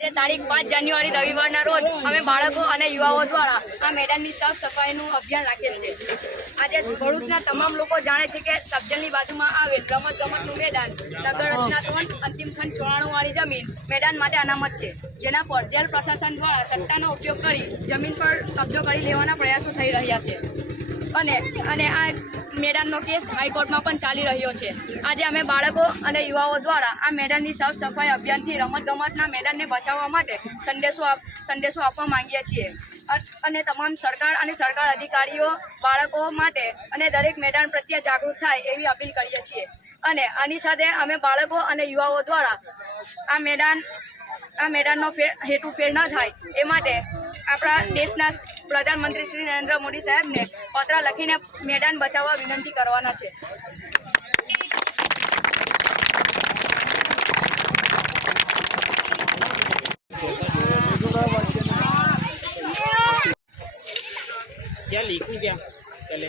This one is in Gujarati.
તારીખ 5 જાન્યુઆરી રવિવારના રોજ અમે બાળકો અને યુવાઓ દ્વારા આ મેદાનની સાફ સફાઈનું અભિયાન રાખેલ છે। આજે ભરૂચના તમામ લોકો જાણે છે કે સબજેલની બાજુમાં આવેલ રમતગમતનું મેદાન નગર રચના 3 અંતિમ ખંડ 94 વાળી જમીન મેદાન માટે અનામત છે, જેના પર જેલ પ્રશાસન દ્વારા સત્તાનો ઉપયોગ કરી જમીન પર કબજો કરી લેવાના પ્રયાસો થઈ રહ્યા છે અને આ મેદાનનો કેસ હાઈકોર્ટમાં પણ ચાલી રહ્યો છે। આજે અમે બાળકો અને યુવાઓ દ્વારા આ મેદાનની સાફ સફાઈ અભિયાનથી રમતગમતના મેદાનને બચાવવા માટે સંદેશો આપવા માંગીએ છીએ અને તમામ સરકાર અને સરકાર અધિકારીઓ બાળકો માટે અને દરેક મેદાન પ્રત્યે જાગૃત થાય એવી અપીલ કરીએ છીએ। અને આની સાથે અમે બાળકો અને યુવાઓ દ્વારા આ મેદાનનો હેતુ ફેર ન થાય એ માટે આપણા દેશના પ્રધાનમંત્રી શ્રી નરેન્દ્ર મોદી સાહેબને પત્ર લખીને મેદાન બચાવવા વિનંતી કરવાના છે। क्या लिखूं क्या चले